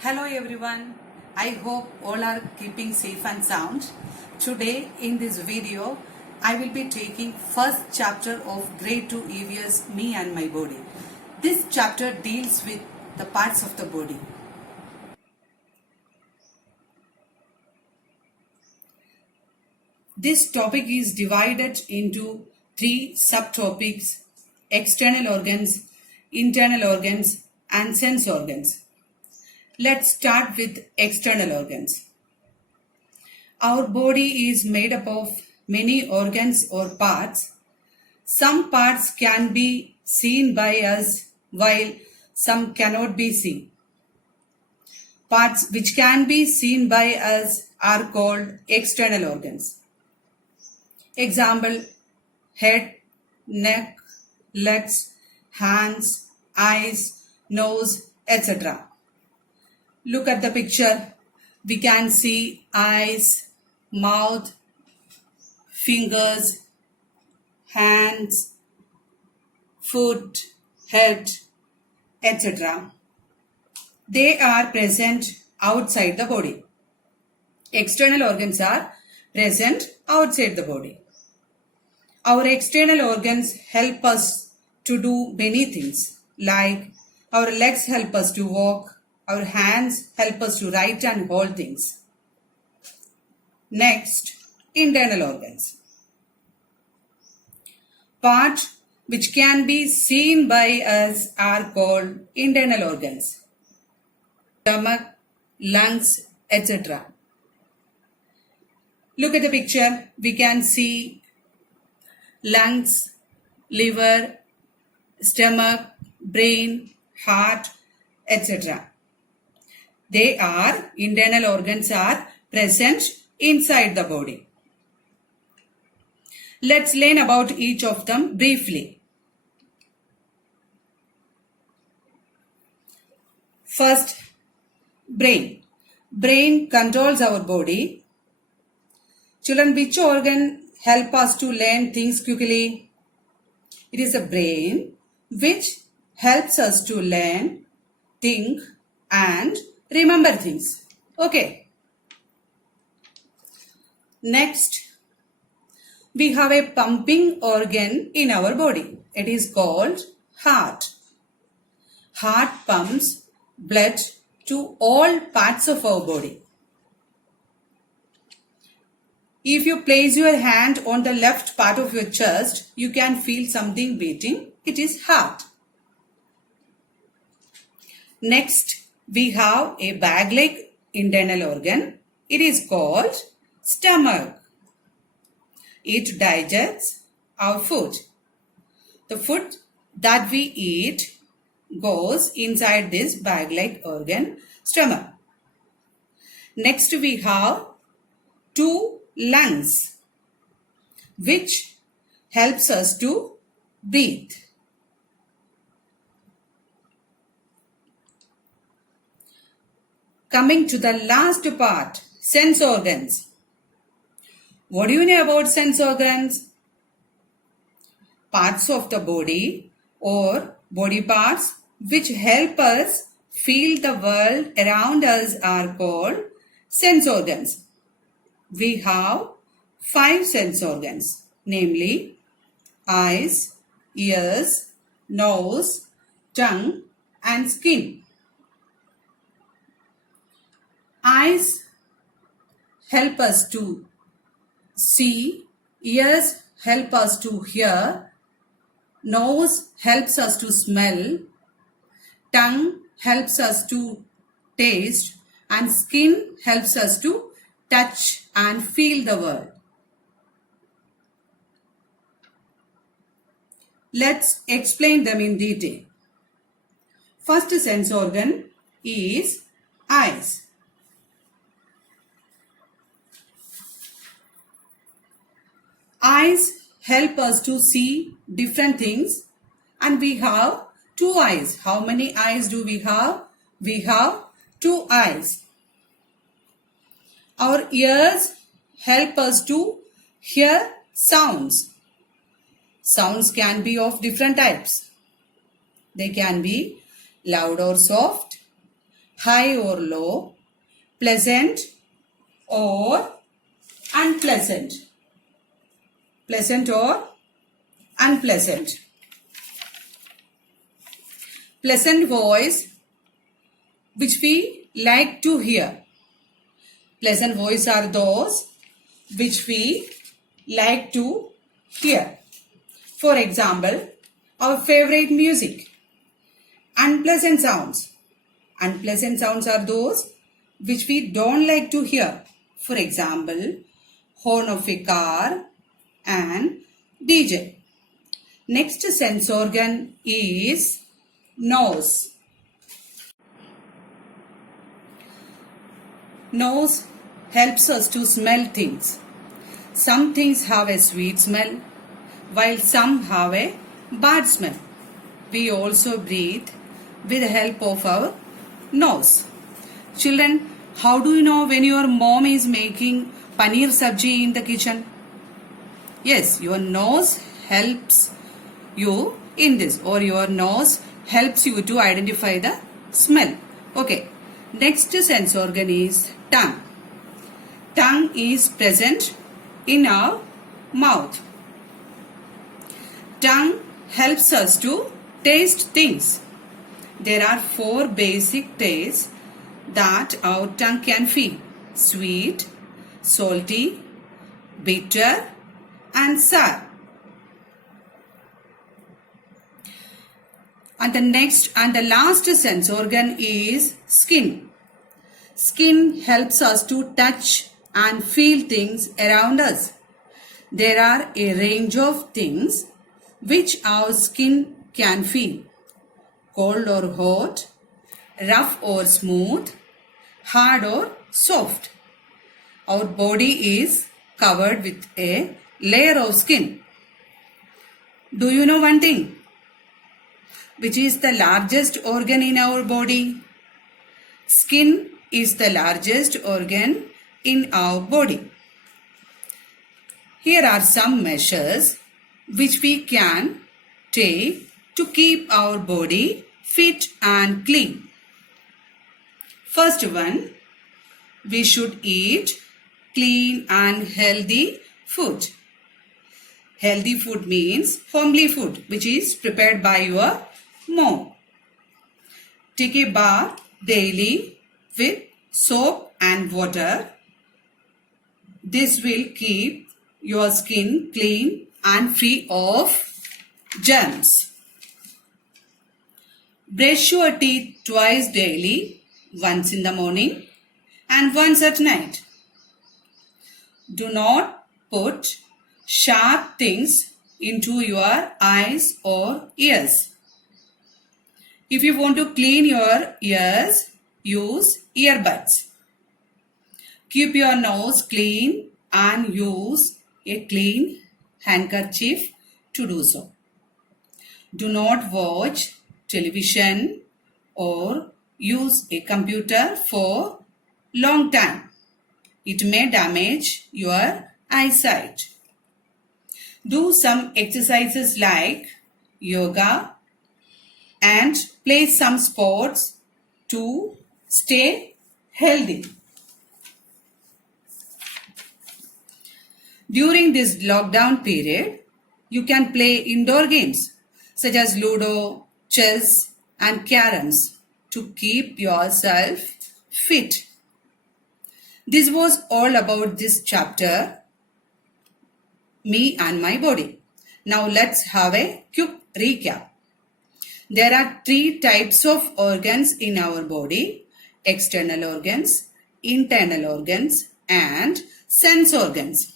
Hello everyone. I hope all are keeping safe and sound. Today in this video I will be taking first chapter of grade 2 EVS Me and My Body. This chapter deals with the parts of the body. This topic is divided into three subtopics: external organs, internal organs and sense organs. Let's start with external organs. Our body is made up of many organs or parts. Some parts can be seen by us while some cannot be seen. Parts which can be seen by us are called external organs. Example: head, neck, legs, hands, eyes, nose, etc. Look at the picture. We can see eyes, mouth, fingers, hands, foot, head, etc. They are present outside the body. External organs are present outside the body. Our external organs help us to do many things, like our legs help us to walk, our hands help us to write and hold things. Next, internal organs. Parts which can be seen by us are called internal organs. Stomach, lungs, etc. Look at the picture. We can see lungs, liver, stomach, brain, heart, etc. They are internal organs are present inside the body. Let's learn about each of them briefly. First, brain. Brain controls our body. Children, which organ help us to learn things quickly? It is the brain which helps us to learn, think and remember things. Okay. Next, we have a pumping organ in our body. It is called heart. Heart pumps blood to all parts of our body. If you place your hand on the left part of your chest, you can feel something beating. It is heart. Next, we have a bag-like internal organ. It is called stomach. It digests our food. The food that we eat goes inside this bag-like organ, stomach. Next, we have two lungs, which helps us to breathe. Coming to the last part, sense organs. What do you know about sense organs? Parts of the body or body parts which help us feel the world around us are called sense organs. We have 5 sense organs, namely eyes, ears, nose, tongue and skin. Eyes help us to see, ears help us to hear, nose helps us to smell, tongue helps us to taste, and skin helps us to touch and feel the world. Let's explain them in detail. First sense organ is eyes. Eyes help us to see different things, and we have 2 eyes. How many eyes do we have? We have 2 eyes. Our ears help us to hear sounds. Sounds can be of different types. They can be loud or soft, high or low, pleasant or unpleasant, pleasant or unpleasant. Pleasant voice which we like to hear. Pleasant voice are those which we like to hear. For example, our favorite music. Unpleasant sounds. Unpleasant sounds are those which we don't like to hear. For example, horn of a car and DJ. Next sense organ is nose. Nose helps us to smell things. Some things have a sweet smell, while some have a bad smell. We also breathe with the help of our nose. Children, how do you know when your mom is making paneer sabji in the kitchen? Yes, your nose helps you in this, or your nose helps you to identify the smell. Okay, next sense organ is tongue. Tongue is present in our mouth. Tongue helps us to taste things. There are 4 basic tastes that our tongue can feel: sweet, salty, bitter, and sour. And the next and the last sense organ is skin. Skin helps us to touch and feel things around us. There are a range of things which our skin can feel: cold or hot, rough or smooth, hard or soft. Our body is covered with a layer of skin. Do you know one thing? Which is the largest organ in our body? Skin is the largest organ in our body. Here are some measures which we can take to keep our body fit and clean. First one, we should eat clean and healthy food. Healthy food means homely food which is prepared by your mom. Take a bath daily with soap and water. This will keep your skin clean and free of germs. Brush your teeth twice daily, once in the morning and once at night. Do not put sharp things into your eyes or ears. If you want to clean your ears, use earbuds. Keep your nose clean and use a clean handkerchief to do so. Do not watch television or use a computer for long time. It may damage your eyesight. Do some exercises like yoga and play some sports to stay healthy. During this lockdown period, you can play indoor games such as Ludo, chess and caroms to keep yourself fit. This was all about this chapter, me and my body. Now let's have a quick recap. There are 3 types of organs in our body: external organs, internal organs and sense organs.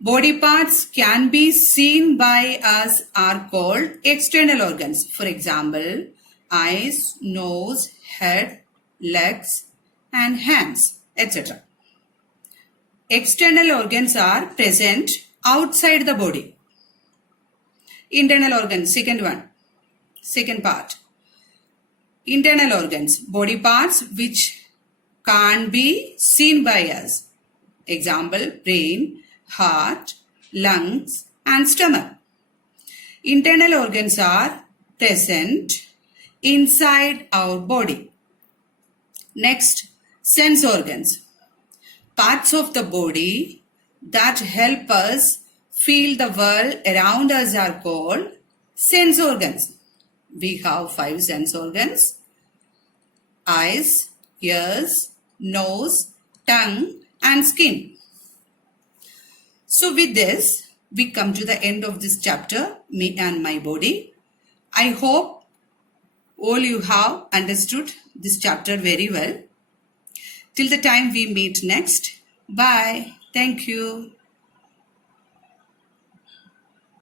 Body parts can be seen by us are called external organs. For example, eyes, nose, head, legs and hands, etc. External organs are present outside the body. Internal organs, second part. Internal organs, body parts which can't be seen by us. Example, brain, heart, lungs and stomach. Internal organs are present inside our body. Next, sense organs. Parts of the body that help us feel the world around us are called sense organs. We have 5 sense organs: eyes, ears, nose, tongue, and skin. So with this, we come to the end of this chapter, Me and My Body. I hope all you have understood this chapter very well. Till the time we meet next, bye. Thank you.